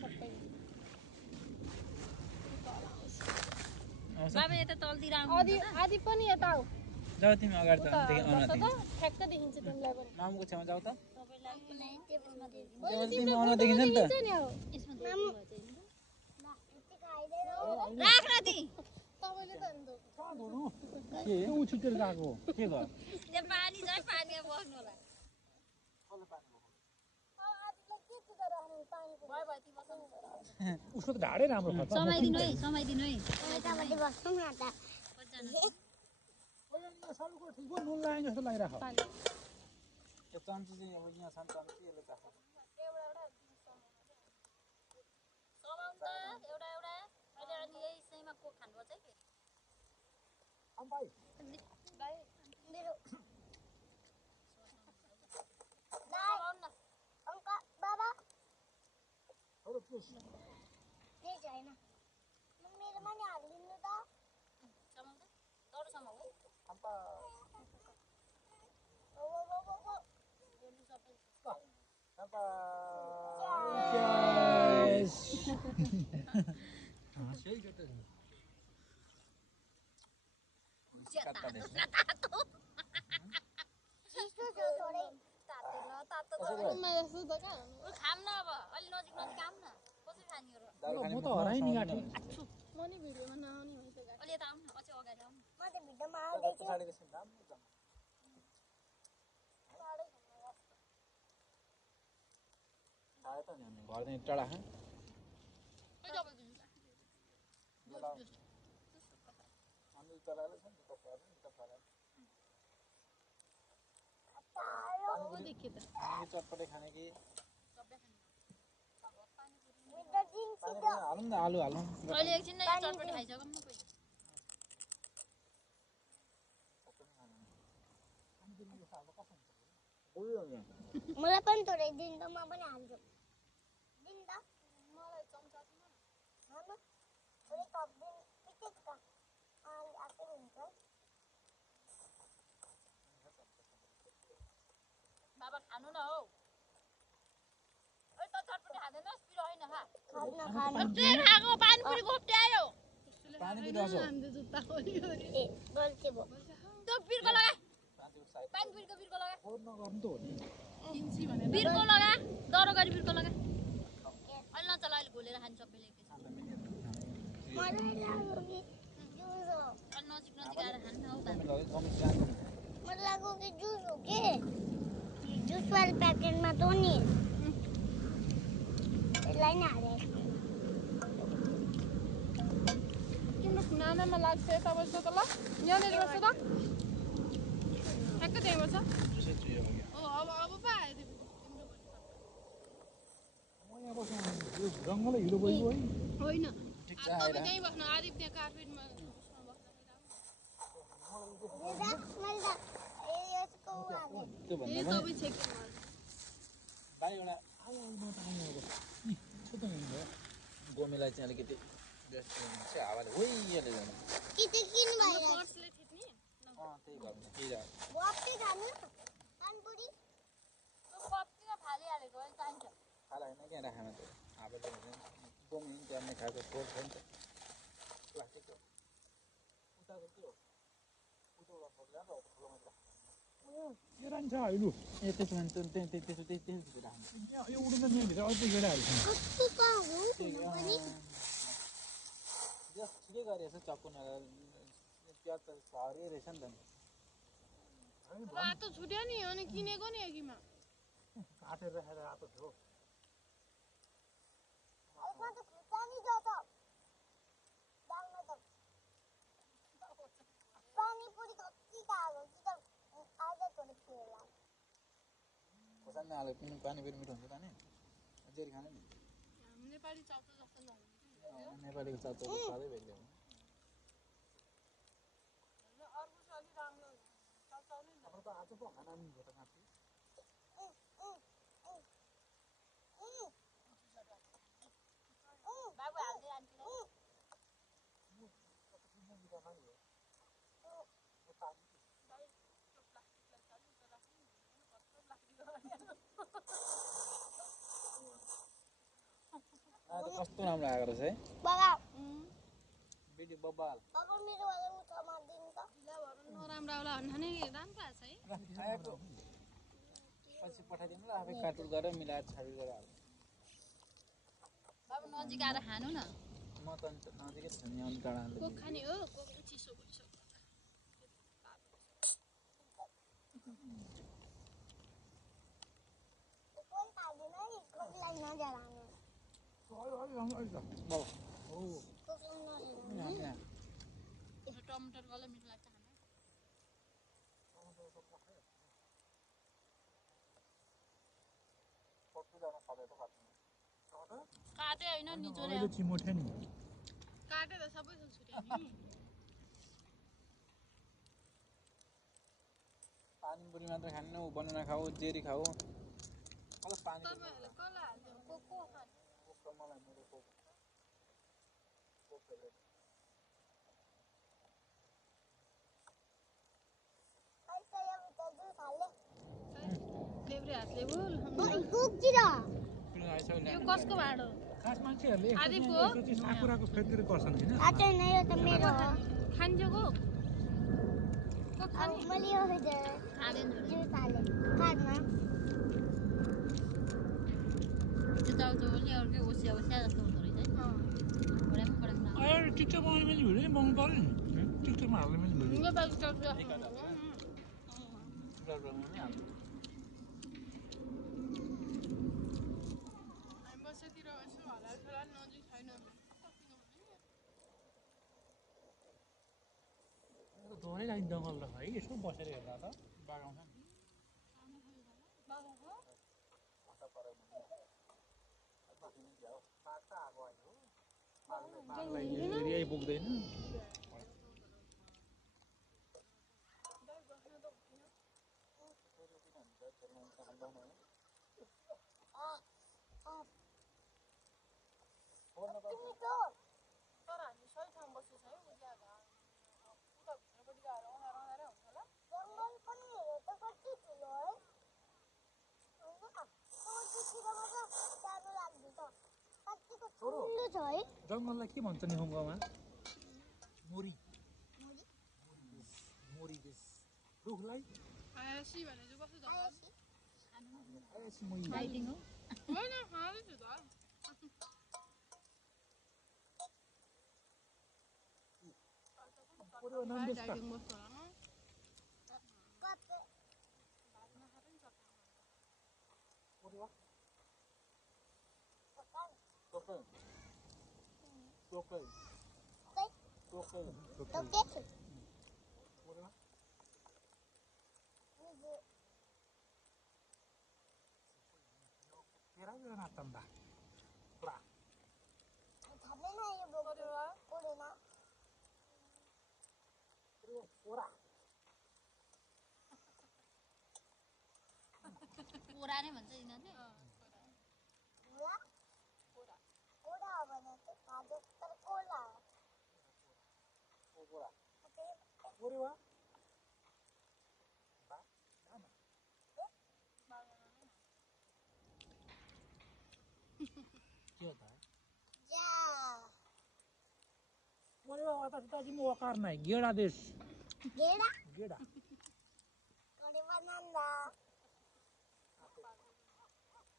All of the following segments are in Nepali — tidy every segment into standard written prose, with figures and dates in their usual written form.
सबै बाबा यता तलतिर आउनु आदि पनि यता आऊ जाऊ तिमी अगाडि जाऊ आउन ठ्याक्क देखिन्छ तिमीलाई पनि मामुको छेउमा जाऊ त तपाईलाई टेबलमा तिमी आउन देखिन्छ नि त यसमा राख राति तपाईले त नि कहाँ धुनु के उ छिटेर गएको के भयो त्यहाँ पानी छ पानीमा बस्नु होला उसको त ढाडै राम्रो छ समाइदिनु है समाइदिनु है यतापट्टि बस्नु न त सालुको ठिक नुन लागे जस्तो लागिरहेको यो चम्ची चाहिँ अब यहाँ छन् चम्ची यसले चाख्छ समाउनु त एउटा एउटा अहिले अनि यही सैमा को खानुपर्छ है फेरि भाइ भाइ मेरो समाउनु न अंका बाबा अरे प्लिज त्यही छैन मेरोमा नि हालिदिनु त समाउनु त दौड समाउ है अम्पा ओ जोड्नु सबै अम्पा यस सही गर्छ चिसो छ थोरै तातो रुममा जस्तो त कहाँ खाम न अब अलि नजिक नजिक आउँ न कसरी खाने हो म त हराइ नि गाठी म नि भिडियोमा नआउने हो त गाडी अलि यता आउँ न अझै अगाडि आउँ न म त भिडियोमा आउँदै छु पछाडिको सिन राम्रो छ आयो त नि अनि घरदेखि टाढा खा अनि चलाले छ नि त देखिए त पानी चटपटे खाने कि विन्टर जिङ पानी हालौँ न आलु हालौँ अहिले एकछिन नै चटपटी खाइसकौँ न पहिला मलाई पनि थोरै दिन त म पनि हाल्छु दिन त मलाई चम्चा छैन हैन थोरै कप दिन पिटेछ का अनि आके हुन्छ बाबा खानु न हौ ओइ त चटपटी खाँदैनस् पिरो हैन खा खान ट्रेन खाएको पानीपुरी घोप्टे आयो पानी पिराछ हामीले जुत्ता खोल्यो ए गल्ती भयो त्यो बिर्को लगा पानीपुरीको बिर्को लगा फोन नगर्नु त हो नि किन्सी भने बिर्को लगा दरो गरी बिर्को लगा अहिले नचला अहिले घोलेर खान्छ सबैले एकैछिन मलाई लाग्यो कि जुस हो अलि नजिक नजिक आएर खानु हौ बाबा मलाई लाग्यो कि जुस हो के जुस वाला प्याकेटमा त नि यसलाई नै हाले तिम्रो नानामा लाग्छ यता बस्छ त ल यहाँनिर बस्छ त ठ्याक्क त्यहीँ बस्छ अब पो आयो म यहाँ बस्नु यो जङ्गलै हिलो गइयो है होइन ठिक छ तपाईँ आएर त्यहीँ बस्नु आदिप त्यहाँ कार्पेटमा यसको हाले त्यो भन्दा पनि तपाईँ छेक्नु भाइ एउटा छोटो हुन्छ गोमेलाई चाहिँ अलिकति व्यस्त हुन्छ हावाले होइले जान्छ कि त किन भएर पर्सले थिच्ने त्यही भयो भने केही जान्छ बप्पी खानु पानपुरी कप्पीमा फालिहालेको अहिले चाहिन्छ खाला होइन क्या राखामा त हावाले गोमी गर्ने खाएको फोर्स हुन्छ प्लास्टिकको उताको के हो उताबाट फर्केर छ अहिले ए त्यसो भने त्यसो त्यसो राख्नु यो उड्नु त भित्र अझै गेडाहरू छ कस्तो का हो पनि जस ठिकै गरेछ चक्कु नगरेर प्याज त हरियो रहेछ नि त रातो छुट्यो नि अनि किनेको नि अघिमा काटेर राखेर रातो थियो यसमा त खुर्सानी छ त दालमा त पानीपुरी कति खाएको कि त आज थोरै खेला खोर्सानी हालेको पनि पानी फेरि मिठो हुन्छ त नि अझै खानु नि नेपाली चाउचाउ जस्तो नहुने नेपालीको चाउचाउ स्वादै भेट्यो अर्को चाहिँ अलिक राम्रो चाउचाउ नै हाम्रो त आज पो खाना नि भयो त माथि बाबु हाल्दै आन्टीलाई आज कस्तो राम्रो आएको रहेछ है बाबा बेटी बब्बाल अब मेरो वाला उठा मार्दिनु त नराम्रो आउला भन्ने राम्रो आछ है आएको पछि पठाइदिनु ल आफै काटुट गरेर मिलाएर छाडी गरेर हाल्नु बाबु नजिक आएर खानु न म त नजिकै छु नि अनि टाढा हाल्नु कोक खाने हो कोक चिसो भइसक्यो कोही खाँदैन नि कोहीलाई नजलाउने बाबा ओ कोहीलाई नजलाउने यहाँ यो टमाटर वाला मिठो लाग्छ खान काटे होइन निचोरे अहिले चिमोठे नि काटे त सबै छुट्या नि पानी पुरी मात्र खानु बनाना खाऊ जेरी खाऊ मलाई पानी तपाईहरुले कला हाल्नु कोक खानु कोक मलाई मेरो कोक फेभरेट देब्रे हातले बोल यो कसको भाँडो खास मान्छेहरूले आदिको साकुराको फेदतिर गर्छन् हैन खान्थ्यो कोक कोक खाने त्यो चाउचाउले अर्कै ओसिया ओसिया जस्तो हुँदो रहेछ है बडाम बडाम अहिले टिकटक बनाउने मैले भिडियो नि बनाउनु पर्यो नि टिकटकमा हाल्ने मैले भिडियो यो बाजु चल्छ हामी बसेतिर यसो हलाल खलाल नजिक छैन धेरै लागि जङ्गल रहेछ है यसो बसेर हेर्दा त बागाउँछ नि एरिया पुग्दैन तर हामी सही ठाउँ बसेछ है उज्यालो उता भित्रपट्टि गएर अँधारो हुन्छ होला जङ्गल पनि हेरे त कति ठुलो है जानु लाग्दैछ कतिको ठुलो छ है जङ्गललाई के भन्छ नि गाउँमा मोरी मोरी देश रुखलाई आयासी भने चाहिँ कस्तो जङ्गल आएपछि मोरी फाइटिङ हो होइन खाँदैछु त पुरो नाम देश का डाइभिङ बस्छ होला पुरो टोकन टोकन टोकन Toquete. पुरो तेरा भी ना तंबा पुरा Thame na yung buko. Puro na. पुरा पोरा नै भन्छ यिनीहरूले Pura? Pura ba na ito? Padok तर कोला. पुरा पुरो के होता है Ja. पुरो आता ताजी मो आकार नाही गेडा देश Gera. गेडा Kode bananda.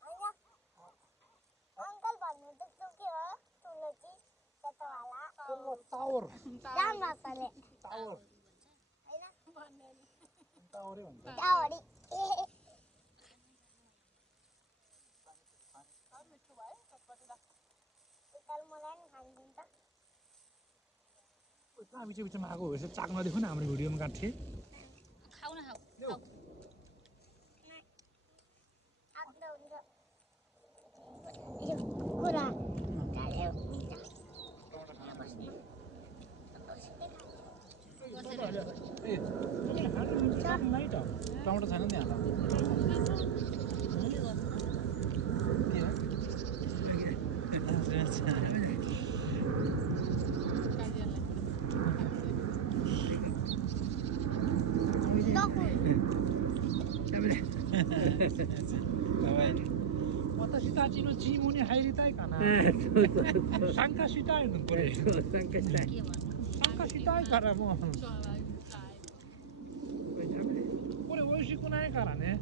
Anya. Uncle भन्नु त के हो? तुलसी सेतवाला. पुरो टावर राम मसाले. टावर हैन? टावरै भन्छ टावरी. उताल मलाई नि खान्दिन्छ. कहाँ बिच बिचमा आएको हो यसो चाक नदेखो न हाम्रो भिडियोमा काट्थे खाउ न खाउ खाउ आफ्नो हुन्छ. यो कुरा. काले मिठा. ए नै त टमाटर छैन नि हाल たちのチームに入りたいかな。参加したいのこれ。参加したいからもう。これ美味しくないからね。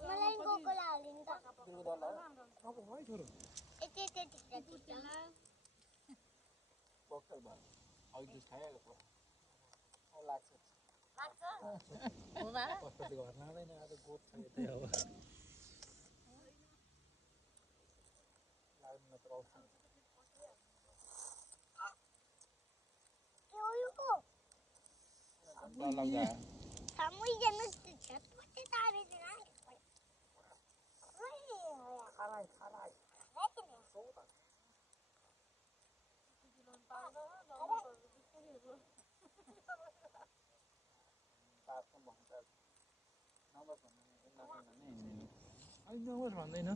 मलाई कोकोला हालिदिनु त यति बक्कल भयो अघि जुस खाइहाल्यो लाग्छ कस्तो घर लाँदैन आज गोठ छ यतै हो लाग्नु त अप्सन के हो यो को लग्दा सामुई जन्म छपटे तारे दिन खाराइ नबस भन्दैन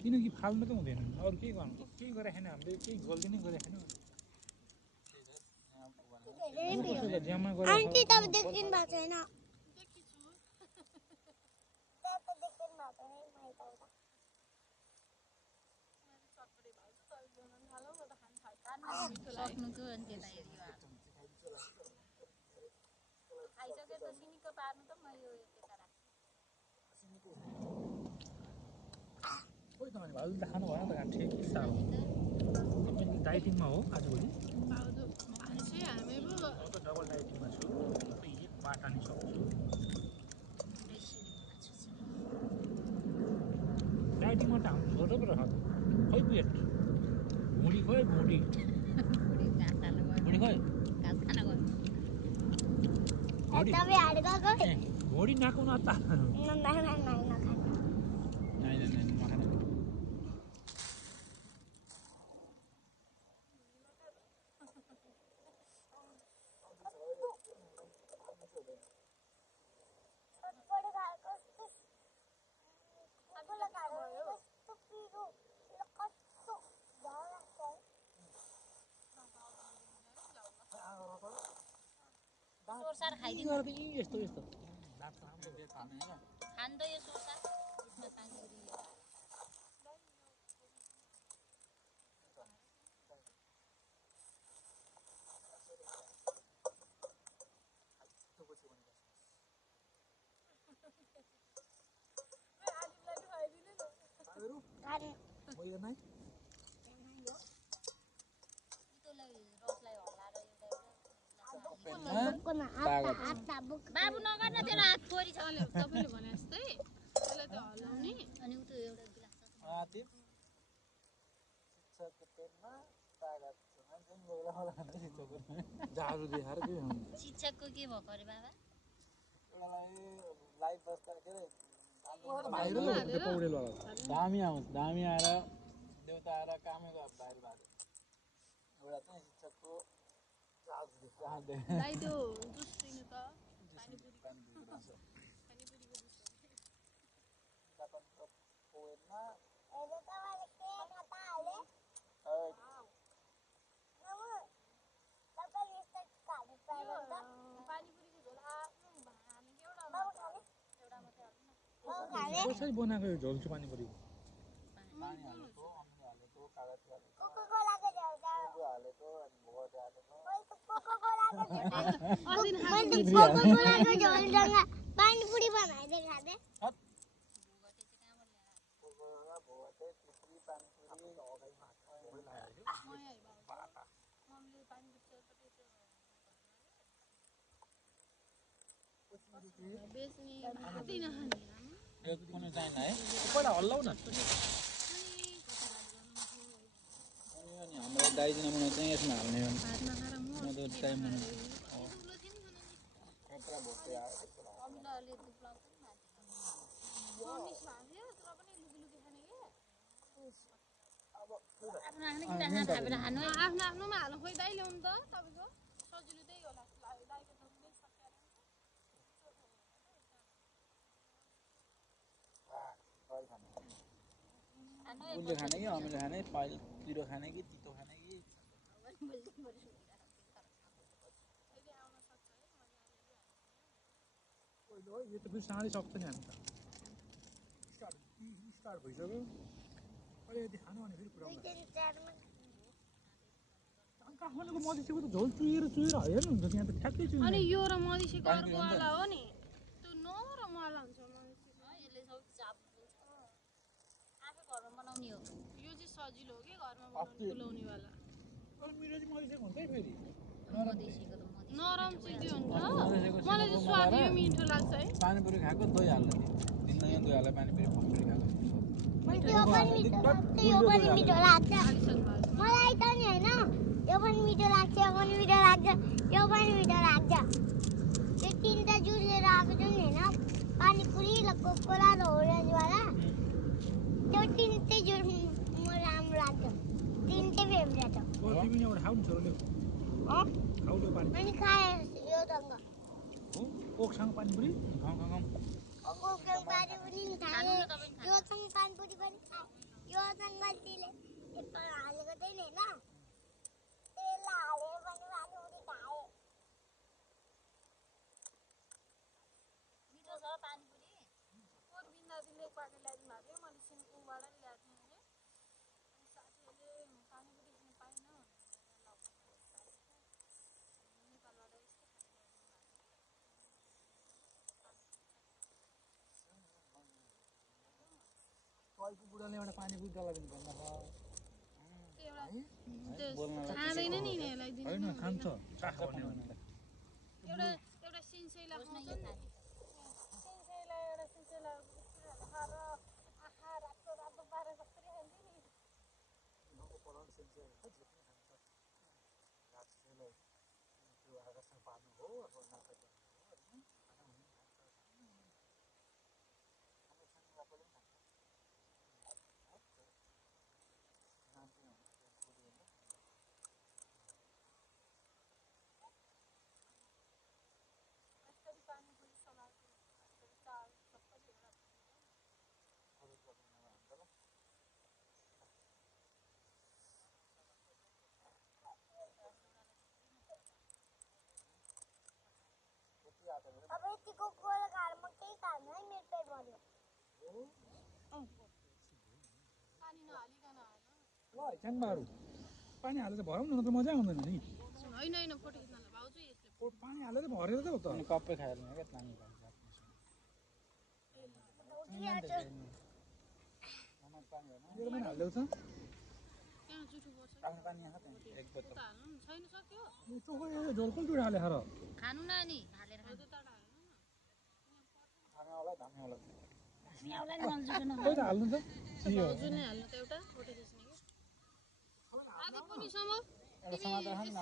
किनकि फाल्नु त हुँदैन अरू केही गर्नु केही गरेर खाने हामीले केही गल्ती नै गरेर खानु आन्टी त देखिन भएको छैन सक्नुको अनि त्यता खाइसके त सिनीको पार्नु त मैले यो त्यता खोइ त भने भाउजू त खानु भएन त ठिक साह्रो डाइटिङमा हो आजभोलि त डबल डाइटिङमा छु बाटा नि सक्छु डाइटिङमा त हाम्रो छोटो पो रहेछ खै वेट भुँडी खोइ भुँडी खोइ तपाईँ हाड गएको भुँडी नाकु नता सोरसार खाइदिनु यस्तो खान्छ यो सोरसार यसमा पानीपुरी बाबु नगर्न तेरो हात फोरी छ तपाईँले भने जस्तै त्यसलाई त हल्लाउने अनि उ त एउटा गिलास जाडो देखाएर के शिक्षकको के भएको अरे बाबा दामी आउँछ दामी आएर देउता आएर कामै बाहिर भएको एउटा चाहिँ शिक्षकको दाइ त्यो जुस दिनु त कसरी बनाएको यो झोल चाहिँ पानीपुरी पानीपुरी बनाइदिए खाँदै कुनै चाहिएन है पहिला हल्लाउ न हाम्रो दाइजिना बनाउँछ चाहिँ यसमा हाल्ने टाइम भोटे आयो त्यस्तो लाग्छ अमिलोले दुब्लाउँछ नि माथि कमिस लाग्यो तर पनि लुकी खाने के अब आफ्नो आफ्नो किन खाना थापेर खानु है आफ्नो आफ्नोमा हाल्नु खोइ दाइ ल्याउनु त तपाईँको सजिलो त्यही होला दाइको त नै सकिहाल्यो उसले खाने कि अमिलो खाने पाइल पिरो खाने कि तितो खाने कि पहिलो यो त फेरि साँढे सक्छ नि हामी त स्टार्ट भइसक्यो अहिले यदि खानु भने फेरि पुरा काठमाडौँको मधेसीको त झोल चुहेर हालेर हुन्छ त्यहाँ त ठ्याक्कै चुहिन्छ अनि यो र मधेसीको अर्को वाला हो नि त्यो नरम वाला हुन्छ मधेसीको यसले सब चाप आफै घरमा बनाउने हो यो चाहिँ सजिलो हो कि घरमा बनाउने फुलाउने वाला मेरो चाहिँ मधेसीको हुन्छ है फेरि मधेसीको त मधेसी नरम चाहिँ के हुन्छ मलाई चाहिँ स्वाद यो मिठो लाग्छ है पानीपुरी खाएको दही हाल्नु दिनमा दही हालेर पानीपुरी फक्री खाएको यो पनि मिठो लाग्छ मलाई त नि होइन यो पनि मिठो लाग्छ यो पनि मिठो लाग्छ यो पनि मिठो लाग्छ त्यो तिनवटा जुस लिएर आएको छु नि होइन पानीपुरी र कोला र ओरेन्जवाला त्यो तिनटै जुस म राम्रो लाग्छ तिनटै फेभरेट हो तिमी एउटा खाऊ नि छोरोले खाऊ लो पानी अनि खाएँ योसँग हो कोकसँग पानीपुरी खाऊ कोकसँग पानीपुरी नि खाएँ योसँग पानीपुरी पनि खाएँ योसँग मल्टीले एकपल्ट हालेको थिएँ नि होइन तेल हालेर पनि पानीपुरी खाएँ मिठो छ पानीपुरी पोरबिन्दादेखि एकपल्ट ल्याइदिनु भएको थियो मैले सिन्कुबाट ल्याएको थिएँ कि अनि साथीहरूले पानीपुरी खानु पाएन नेपालबाट यस्तो कलको बुढाले एउटा पानीपुरी डलाबिन भन्दा खाँदैन नि यिनीहरूलाई दिनु होइन खान्छ चाख भन्ने एउटा सिन्सेला खाउँछ नि सिन्सेला एउटा सिन्सेला खाएर आँखा रातो रातो पारेर कसरी खान्छ नि पढाउनु सेन्सियल हुन्छ जे पनि खान्छ रातलाई त्यो आकाशमा पार्नु हो अब नाका गर्नु हो होइन खाना हुने खान्छ हाम्रो सानो बाबाले पनि खान्छ नाम चाहिँ यसरी पानीपुरी सलाद चार सबै एउटा अब यतिको कोला खाएर म केही खानु है मेरो पेट भर्यो पानी नहालिकन हाल ल च्याङबाहरू पानी हालेर भरौँ न त मजा आउँदैन नि होइन होइन फोटो खिच्नलाई भाउजू यसले पानी हालेर भरेर त हो त अनि कप्पै खाएर क्या पानी मेरो पनि हालिदेऊ त त्यहाँ जुठो पर्छ आफ्नो पानी यहाँ त्यहाँ एक बोतल हाल्नु नि छैन सक्यो चोखो यो झोल कसले हाले खाएर खानु नानी हालेर खानु दुधवटा हाल्नु न धामेवाला धामेवाला स्याउलाई नि मन जुठो खोइ त हाल्नु त भाउजू नै हाल्नु त एउटा फोटो खिच्ने कि आदि पनि समाउ एउटा समातेर खानु न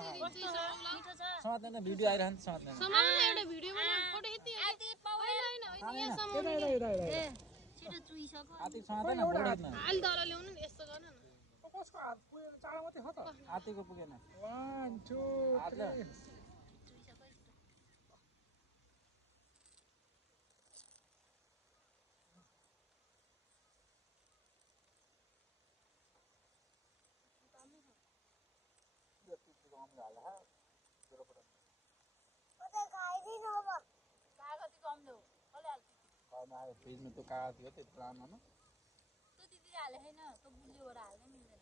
मिठो छ समातेर भिडियो आइरहन्छ समातेर समाउ न एउटा भिडियो बना फोटो खिच्ने आदि पाउला होइन होइन यहाँ समाउ ए छिटो चुइसक्यो हात्ती समातेर न बोडी न अलि तल ल्याउनु नि यस्तो गर्न न कसको हात पुगेको चाँडो मात्रै ख त हात्तीको पुगेन 1 2 3 खाइदिनु अब कागती कम ल्याऊ कसले हाल्छ फ्रिजमा त्यो कागज थियो त्यो लामा न तँ दिदीले हाले छैन तँ गुलियोबाट हाल्नै मिल्दैन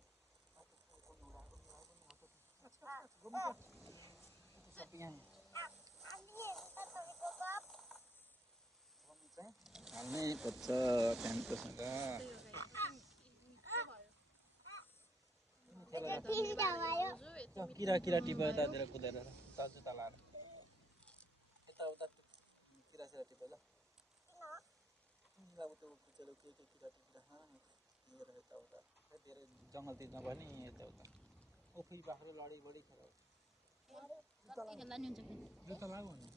हाल्नै पर्छ टेन्टसँग किरा किरा टिप्यो यतातिर कुदेर चाल्छु त लाएर यताउता किरा सिरा टिप्यो ल अब त्यो कुचेलो के किरा टिप्दा लिएर यताउता धेरै जङ्गलतिर नभए नि यताउता ओखी बाख्रो लडी बडी खेर कति खेल्दा नि हुन्छ जुत्ता लाग्यो भने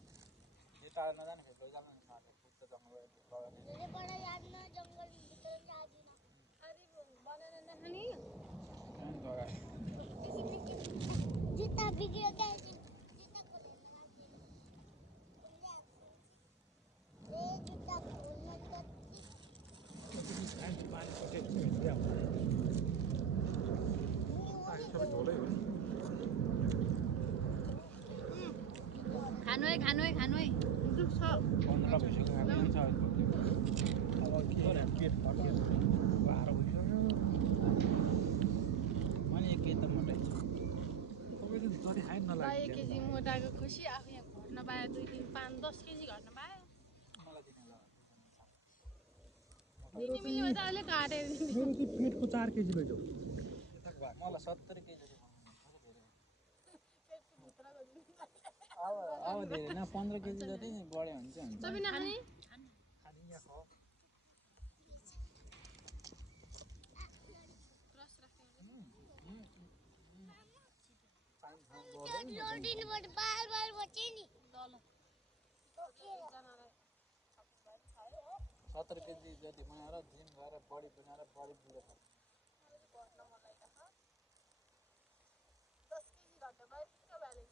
टाढा नजाने फेरि लैजानु नि साथै कुद्छ जङ्गल लगाउने धेरै बडा याद न जङ्गल भित्र जादिन अरे बनाना नखाने जुत्ता बिग्रियो क्या जुत्ता खोलेर ए जुत्ता खोल्न खानु है खानु है खानु है दुख्छ 15 भइसक्यो हामी पनि छ अब के पेट फर्कियो बाह्र भइसक्यो मैले एक केजी त मोटाइ तपाईँले जति खाइ ल नलाग्यो 1 केजी मोटाको खुसी आफू यहाँ घट्न पायो 2 दिन 5-10 केजी घट्न पायो मलाई दिनु ल दिने मिल्यो भने त अहिले काटेर दिने मेरो चाहिँ पेटको 4 केजी लैजाऊ मलाई 70 केजी अब धेरै न 15 केजी जति बढ्यो भने चाहिँ हुन्छ सबै नखाने खाने यहाँ खाऊ रस राख्ने लोडिन बड बार बार बचे नि ल ल 70 केजी जति बनाएर जिम गएर बडी बनाएर बडी बुढो खानु 10 केजी घट्न पायो ठिक्क भ्याले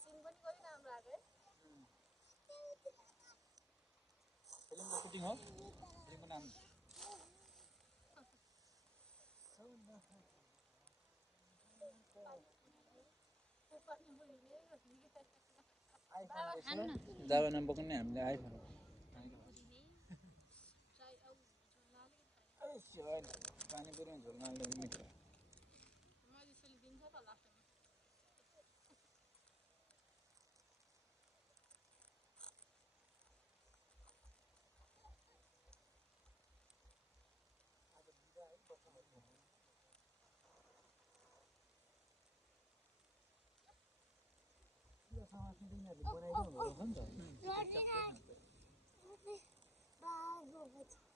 सिन पनि कति राम्रो आएको है फिल्मको सुटिङ हो फिल्मको नाम जाबा नम्बर पनि हामीले आइफोन पानीपुरीमा झोल नाल्दा पनि मिठो मैले यसरी दिन्छ त लाग्छ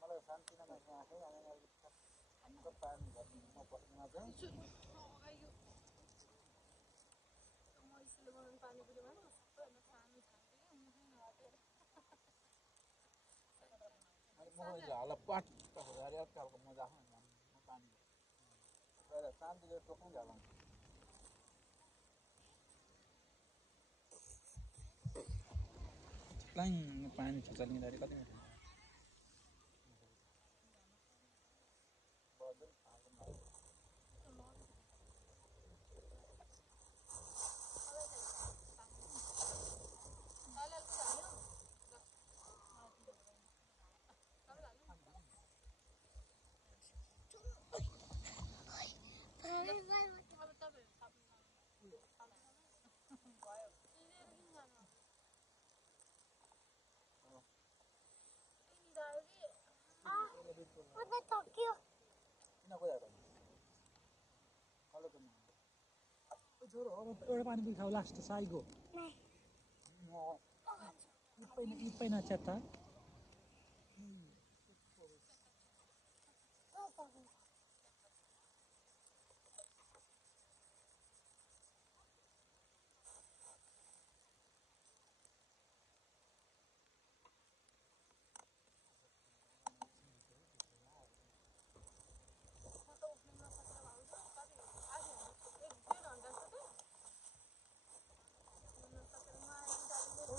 मलाई शान्तिनामा आफै हाम्रो पानी भर्नु म बस्नुमा चाहिँ मैले हाला पाट हरि अर्को खालको मजा आउँछ म पानी पहिला शान्तिले टोक्नु झालाउँछ लाइन पानी छुचाल्ने कति मिठो Apa Tokyo? किन गयो त कल गर्नु छोरो एउटा पानी पुरी खाऊ लास्ट साइगो Nej. इप्पै नच्यात्ता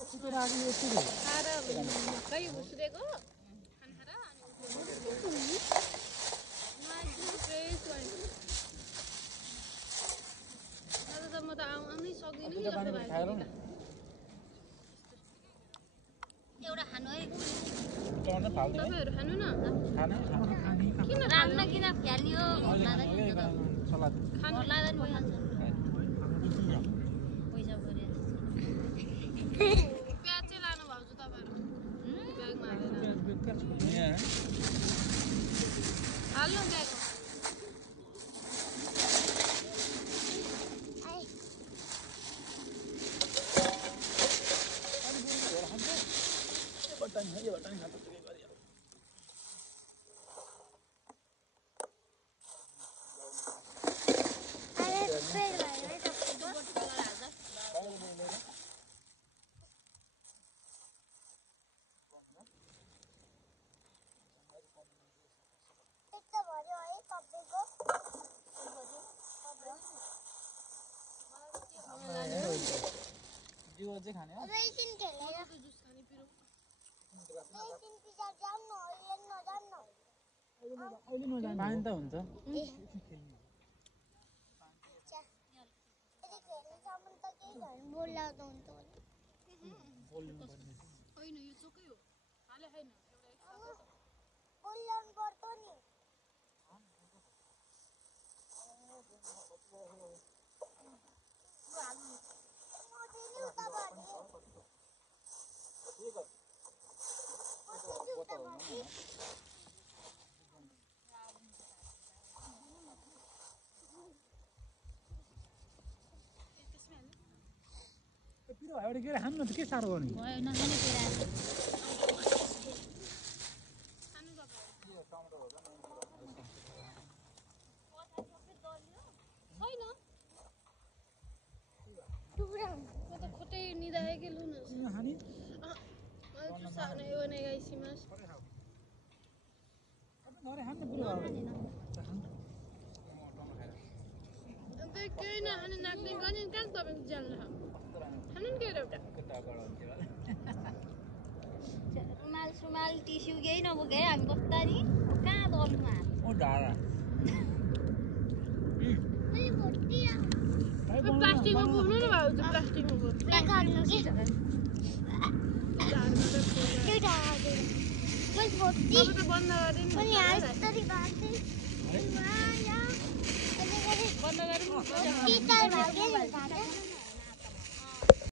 चिकन आगो यति खाएर मकै उसुरेको खाना त म त आउनै सक्दिनँ नि जस्तो भयो एउटा खानु है टर्न फाल्दिने तपाईँहरू खानु न खाना किन राख्न किन फ्याल्यो सलाद खानु लाँदा नि भइहाल्छ पैसा पऱ्यो प्याज चाहिँ लानु भएको छ तपाईँहरू ब्यागमा हालेर यहाँ हाल्नु ब्यागमा बटानी है ये बटानी खाता तो के गरिया Ada sepeda, ada sepeda. तपाईँको जिउ चाहिँ खाने हो एकछिन खेलेर जुस खाने पिरो एकछिन पछाडि जाऊँ न अहिले नजाऊँ न अहिले नजानु पानी त हुन्छ यदि खेल्नेसम्म त केही झन् बोलाउँदा हुन्छ होइन यो चोकै हो हाले होइन एउटा बोलाउनु पर्छ नि पिरो भयो भने के हान्नु त के साह्रो गर्ने भयो नखाने कुरा छैन म त खोटै निदाएकै लु न हानी जुस खाने हो भने गाइसिमास घरे हान्नु पिरो भयो अन्त केही नखाने नाक्ने गर्ने कहाँ तपाईँको ज्यान नखानु खानु नि के एउटा रुमाल सुमाल टिस्यु केही नबोके हामी कस्ता नि कहाँ दल्नुमा ओ डाँडा प्लास्टिकमा बोक्नु न भाउ चाहिँ प्लास्टिकमा बोक्नु अब त बन्द गरिदिनु बन्द गरिदिनु